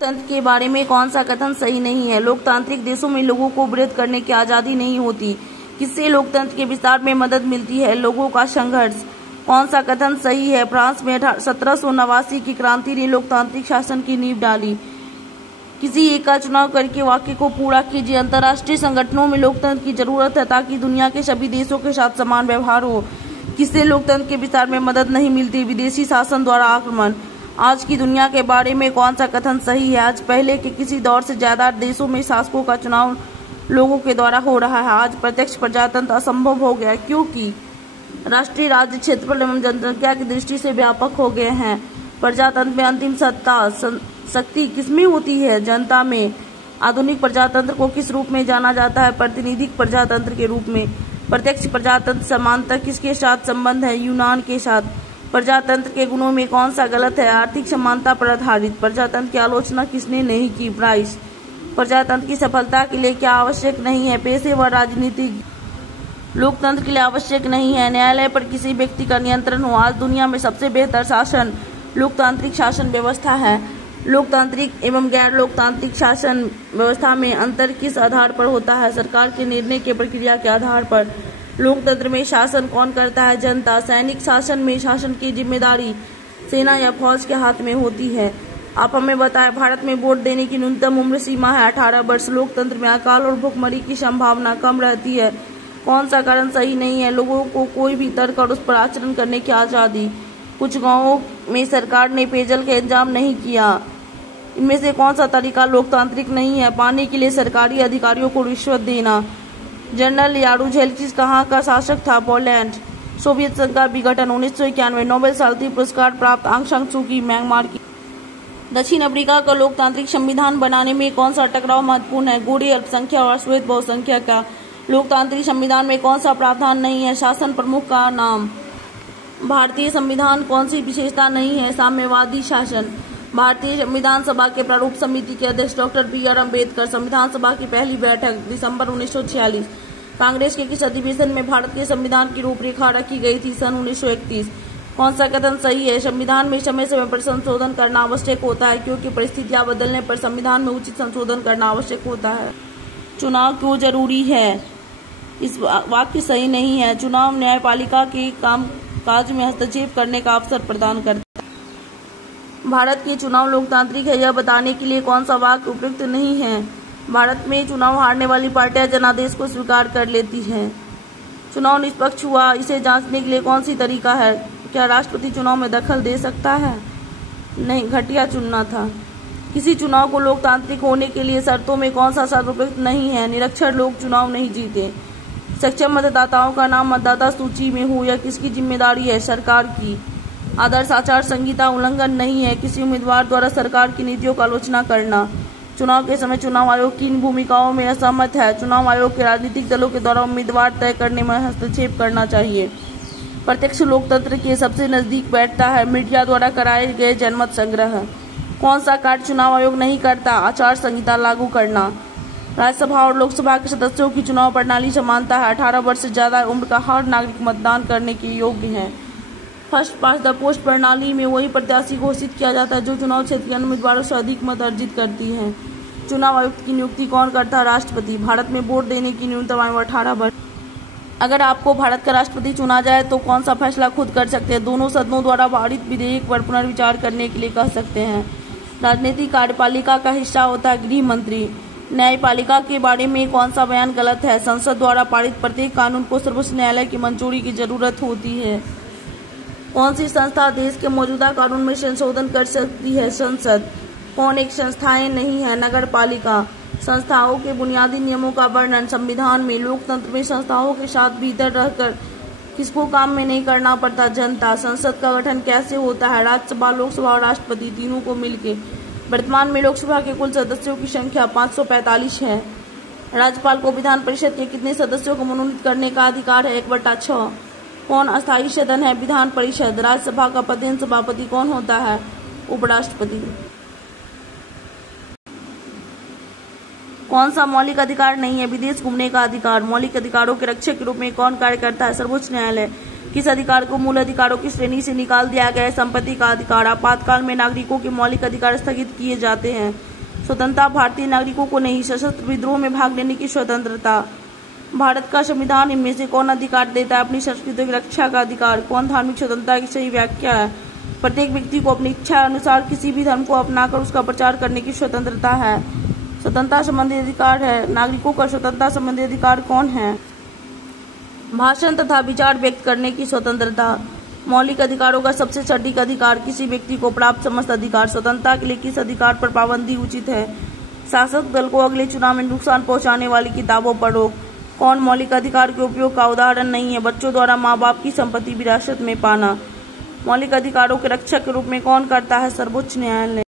लोकतंत्र के बारे में कौन सा कथन सही नहीं है? लोकतांत्रिक देशों में लोगों को विरोध करने की आजादी नहीं होती। किससे लोकतंत्र के विस्तार में मदद मिलती है? लोगों का संघर्ष। कौन सा कथन सही है? फ्रांस में 1789 की क्रांति ने लोकतांत्रिक शासन की नींव डाली। किसी एक का चुनाव करके वाक्य को पूरा कीजिए। अंतर्राष्ट्रीय संगठनों में लोकतंत्र की जरूरत है ताकि दुनिया के सभी देशों के साथ समान व्यवहार हो। किससे लोकतंत्र के विस्तार में मदद नहीं मिलती? विदेशी शासन द्वारा आक्रमण। आज की दुनिया के बारे में कौन सा कथन सही है? आज पहले के किसी दौर से ज्यादा देशों में शासकों का चुनाव लोगों के द्वारा हो रहा है। आज प्रत्यक्ष प्रजातंत्र असंभव हो गया क्योंकि राष्ट्रीय राज्य क्षेत्रफल एवं जनसंख्या की दृष्टि से व्यापक हो गए हैं। प्रजातंत्र में अंतिम शक्ति किसमें होती है? जनता में। आधुनिक प्रजातंत्र को किस रूप में जाना जाता है? प्रातिनिधिक प्रजातंत्र के रूप में। प्रत्यक्ष प्रजातंत्र समानता किसके साथ संबंध है? यूनान के साथ। प्रजातंत्र के गुणों में कौन सा गलत है? आर्थिक समानता पर आधारित। प्रजातंत्र की आलोचना किसने नहीं की? ब्राइस। प्रजातंत्र की सफलता के लिए क्या आवश्यक नहीं है? पेशेवर राजनीतिक। लोकतंत्र के लिए आवश्यक नहीं है न्यायालय पर किसी व्यक्ति का नियंत्रण हो। आज दुनिया में सबसे बेहतर शासन लोकतांत्रिक शासन व्यवस्था है। लोकतांत्रिक एवं गैर लोकतांत्रिक शासन व्यवस्था में अंतर किस आधार पर होता है? सरकार के निर्णय के प्रक्रिया के आधार पर। लोकतंत्र में शासन कौन करता है? जनता। सैनिक शासन में शासन की जिम्मेदारी सेना या फौज के हाथ में होती है। आप हमें बताएं, भारत में वोट देने की न्यूनतम उम्र सीमा है 18 वर्ष। लोकतंत्र में अकाल और भुखमरी की संभावना कम रहती है। कौन सा कारण सही नहीं है? लोगों को कोई भी तर्क और उस पर आचरण करने की आजादी। कुछ गाँवों में सरकार ने पेयजल का इंतजाम नहीं किया। इनमें से कौन सा तरीका लोकतांत्रिक नहीं है? पानी के लिए सरकारी अधिकारियों को रिश्वत देना। जनरल यारुजेल्किस कहाँ का शासक था? पोलैंड। सोवियत संघ का विघटन 1991। नोबेल शांति पुरस्कार प्राप्त आंग सान सू की म्यांमार की। दक्षिण अफ्रीका का लोकतांत्रिक संविधान बनाने में कौन सा टकराव महत्वपूर्ण है? गोरे अल्पसंख्यक और श्वेत बहुसंख्यक का। लोकतांत्रिक संविधान में कौन सा प्रावधान नहीं है? शासन प्रमुख का नाम। भारतीय संविधान कौन सी विशेषता नहीं है? साम्यवादी शासन। भारतीय संविधान सभा के प्रारूप समिति के अध्यक्ष डॉक्टर बी.आर. अम्बेडकर। संविधान सभा की पहली बैठक दिसंबर 1946। कांग्रेस के किस अधिवेशन में भारत के संविधान की रूपरेखा रखी गई थी? सन 1931। कौन सा कथन सही है? संविधान में समय समय पर संशोधन करना आवश्यक होता है क्योंकि परिस्थितियां बदलने पर संविधान में उचित संशोधन करना आवश्यक होता है। चुनाव क्यों जरूरी है? इस वाक्य सही नहीं है। चुनाव न्यायपालिका के कामकाज में हस्तक्षेप करने का अवसर प्रदान करता है। भारत के चुनाव लोकतांत्रिक है यह बताने के लिए कौन सा वाक्य उपयुक्त नहीं है? भारत में चुनाव हारने वाली पार्टियां जनादेश को स्वीकार कर लेती हैं। चुनाव निष्पक्ष हुआ इसे जांचने के लिए कौन सी तरीका है? क्या राष्ट्रपति चुनाव में दखल दे सकता है? नहीं, घटिया चुनना था। किसी चुनाव को लोकतांत्रिक होने के लिए शर्तों में कौन सा शर्त उपयुक्त नहीं है? निरक्षर लोग चुनाव नहीं जीते। सक्षम मतदाताओं का नाम मतदाता सूची में हो यह किसकी जिम्मेदारी है? सरकार की। आदर्श आचार संहिता उल्लंघन नहीं है किसी उम्मीदवार द्वारा सरकार की नीतियों का आलोचना करना। चुनाव के समय चुनाव आयोग किन भूमिकाओं में असहमत है? चुनाव आयोग के राजनीतिक दलों के द्वारा उम्मीदवार तय करने में हस्तक्षेप करना चाहिए। प्रत्यक्ष लोकतंत्र के सबसे नजदीक बैठता है मीडिया द्वारा कराए गए जनमत संग्रह। कौन सा कार्य चुनाव आयोग नहीं करता? आचार संहिता लागू करना। राज्यसभा और लोकसभा के सदस्यों की चुनाव प्रणाली समानता है। 18 वर्ष से ज्यादा उम्र का हर नागरिक मतदान करने के योग्य है। फर्स्ट पास्ट द पोस्ट प्रणाली में वही प्रत्याशी घोषित किया जाता है जो चुनाव क्षेत्र के अन्य उम्मीदवारों से अधिक मत अर्जित करती है। चुनाव आयुक्त की नियुक्ति कौन करता है? राष्ट्रपति। भारत में वोट देने की न्यूनतम आयु 18 वर्ष। अगर आपको भारत का राष्ट्रपति चुना जाए तो कौन सा फैसला खुद कर सकते हैं? दोनों सदनों द्वारा पारित विधेयक पर पुनर्विचार करने के लिए कह सकते हैं। राजनीतिक कार्यपालिका का हिस्सा होता है गृह मंत्री। न्यायपालिका के बारे में कौन सा बयान गलत है? संसद द्वारा पारित प्रत्येक कानून को सर्वोच्च न्यायालय की मंजूरी की जरूरत होती है। कौन सी संस्था देश के मौजूदा कानून में संशोधन कर सकती है? संसद। कौन एक संस्थाएं नहीं है? नगर पालिका। संस्थाओं के बुनियादी नियमों का वर्णन। संविधान में। लोकतंत्र में संस्थाओं के साथ भीतर रहकर किसको काम में नहीं करना पड़ता? जनता। संसद का गठन कैसे होता है? राज्यसभा, लोकसभा और राष्ट्रपति तीनों को मिलकर। वर्तमान में लोकसभा के कुल सदस्यों की संख्या 545 है। राज्यपाल को विधान परिषद के कितने सदस्यों को मनोनीत करने का अधिकार है? 1/6। कौन अस्थायी सदन है? विधान परिषद। राज्यसभा का पदेन सभापति कौन होता है? उपराष्ट्रपति। कौन सा मौलिक अधिकार नहीं है? विदेश घूमने का अधिकार। मौलिक अधिकारों के रक्षक के रूप में कौन कार्य करता है? सर्वोच्च न्यायालय। किस अधिकार को मूल अधिकारों की श्रेणी से निकाल दिया गया है? संपत्ति का अधिकार। आपातकाल में नागरिकों के मौलिक अधिकार स्थगित किए जाते हैं। स्वतंत्रता भारतीय नागरिकों को नहीं, सशस्त्र विद्रोह में भाग लेने की स्वतंत्रता। भारत का संविधान इनमें से कौन अधिकार देता है? अपनी संस्कृति की रक्षा का अधिकार। कौन धार्मिक स्वतंत्रता की सही व्याख्या है? प्रत्येक व्यक्ति को अपनी इच्छा अनुसार किसी भी धर्म को अपनाकर उसका प्रचार करने की स्वतंत्रता है। स्वतंत्रता संबंधी अधिकार है। नागरिकों का स्वतंत्रता संबंधी अधिकार कौन है? भाषण तथा विचार व्यक्त करने की स्वतंत्रता। मौलिक अधिकारों का सबसे सटीक अधिकार, किसी व्यक्ति को प्राप्त समस्त अधिकार। स्वतंत्रता के लिए किस अधिकार पर पाबंदी उचित है? शासक दल को अगले चुनाव में नुकसान पहुंचाने वाली किताबों पर रोक। कौन मौलिक अधिकार के उपयोग का उदाहरण नहीं है? बच्चों द्वारा माँ बाप की संपत्ति विरासत में पाना। मौलिक अधिकारों के रक्षक के रूप में कौन करता है? सर्वोच्च न्यायालय।